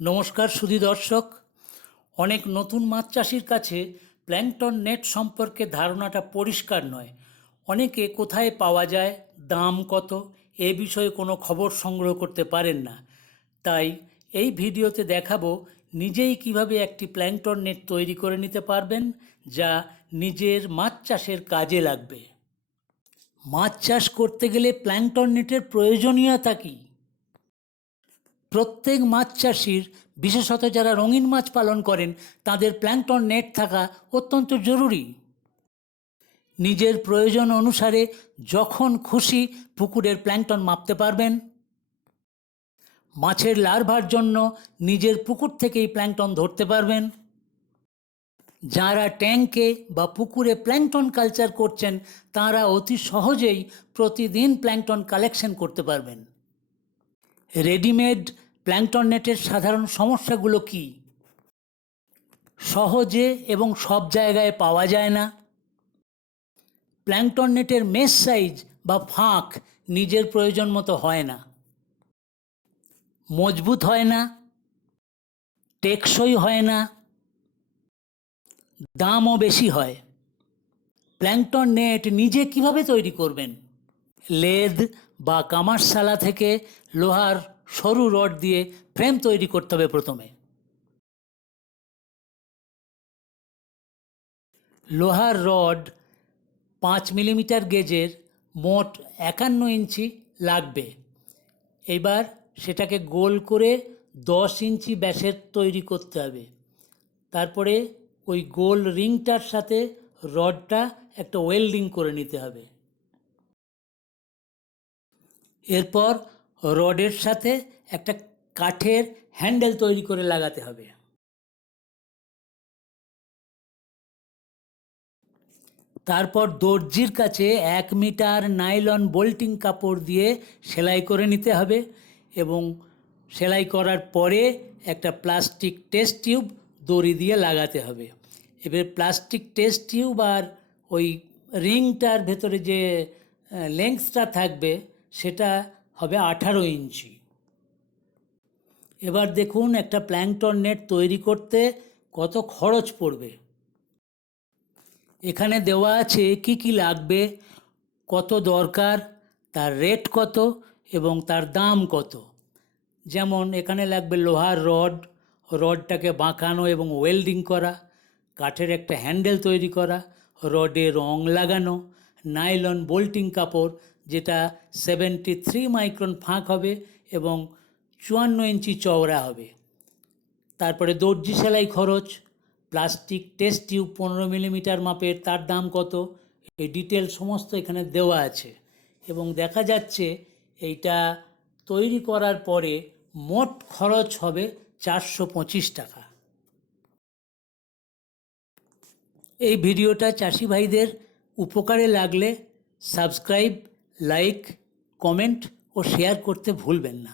নমস্কার সুধী দর্শক। অনেক নতুন মাছ চাষির কাছে প্ল্যাঙ্কটন নেট সম্পর্কে ধারণাটা পরিষ্কার নয়। অনেকে কোথায় পাওয়া যায়, দাম কত, এ বিষয়ে কোনো খবর সংগ্রহ করতে পারেন না। তাই এই ভিডিওতে দেখাবো নিজেই কিভাবে একটি প্ল্যাঙ্কটন নেট তৈরি করে নিতে পারবেন, যা নিজের মাছ চাষের কাজে লাগবে। মাছ চাষ করতে গেলে প্ল্যাঙ্কটন নেটের প্রয়োজনীয়তা কী? প্রত্যেক মাছ চাষির, বিশেষত যারা রঙিন মাছ পালন করেন, তাদের প্ল্যাঙ্কটন নেট থাকা অত্যন্ত জরুরি। নিজের প্রয়োজন অনুসারে যখন খুশি পুকুরের প্ল্যাঙ্কটন মাপতে পারবেন। মাছের লার্ভার জন্য নিজের পুকুর থেকেই প্ল্যাঙ্কটন ধরতে পারবেন। যারা ট্যাঙ্কে বা পুকুরে প্ল্যাঙ্কটন কালচার করছেন, তারা অতি সহজেই প্রতিদিন প্ল্যাঙ্কটন কালেকশন করতে পারবেন। রেডিমেড প্ল্যাঙ্কটন নেটের সাধারণ সমস্যাগুলো কি? সহজে এবং সব জায়গায় পাওয়া যায় না। প্ল্যাঙ্কটন নেটের মেশ সাইজ বা ফাঁক নিজের প্রয়োজন মতো হয় না। মজবুত হয় না, টেকসই হয় না, দামও বেশি হয়। প্ল্যাঙ্কটন নেট নিজে কিভাবে তৈরি করবেন? লেদ বা কামারশালা থেকে লোহার সরু রড দিয়ে ফ্রেম তৈরি করতে হবে প্রথমে। লোহার রড 5 মিলিমিটার গেজের মোট 51 ইঞ্চি লাগবে। এবার সেটাকে গোল করে 10 ইঞ্চি ব্যাসের তৈরি করতে হবে। তারপরে ওই গোল রিংটার সাথে রডটা একটা ওয়েল্ডিং করে নিতে হবে। এরপর রডের সাথে একটা কাঠের হ্যান্ডেল তৈরি করে লাগাতে হবে। তারপর দর্জির কাছে 1 মিটার নাইলন বোল্টিং কাপড় দিয়ে সেলাই করে নিতে হবে এবং সেলাই করার পরে একটা প্লাস্টিক টেস্ট টিউব দড়ি দিয়ে লাগাতে হবে। এবার প্লাস্টিক টেস্ট টিউব আর ওই রিংটার ভেতরে যে লেন্থটা থাকবে সেটা হবে 18 ইঞ্চি। এবার দেখুন একটা প্ল্যাঙ্কটন নেট তৈরি করতে কত খরচ পড়বে। এখানে দেওয়া আছে কি কি লাগবে, কত দরকার, তার রেট কত এবং তার দাম কত। যেমন এখানে লাগবে লোহার রড, রডটাকে বাঁকানো এবং ওয়েল্ডিং করা, কাঠের একটা হ্যান্ডেল তৈরি করা, রডে রং লাগানো, নাইলন বোল্টিং কাপড় যেটা 73 মাইক্রন ফাঁক হবে এবং 54 ইঞ্চি চওড়া হবে। তারপরে দর্জি সেলাই খরচ, প্লাস্টিক টেস্ট টিউব 15 মিলিমিটার মাপের, তার দাম কত, এই ডিটেল সমস্ত এখানে দেওয়া আছে। এবং দেখা যাচ্ছে এইটা তৈরি করার পরে মোট খরচ হবে 425 টাকা। এই ভিডিওটা চাষি ভাইদের উপকারে লাগলে সাবস্ক্রাইব, লাইক, কমেন্ট ও শেয়ার করতে ভুলবেন না।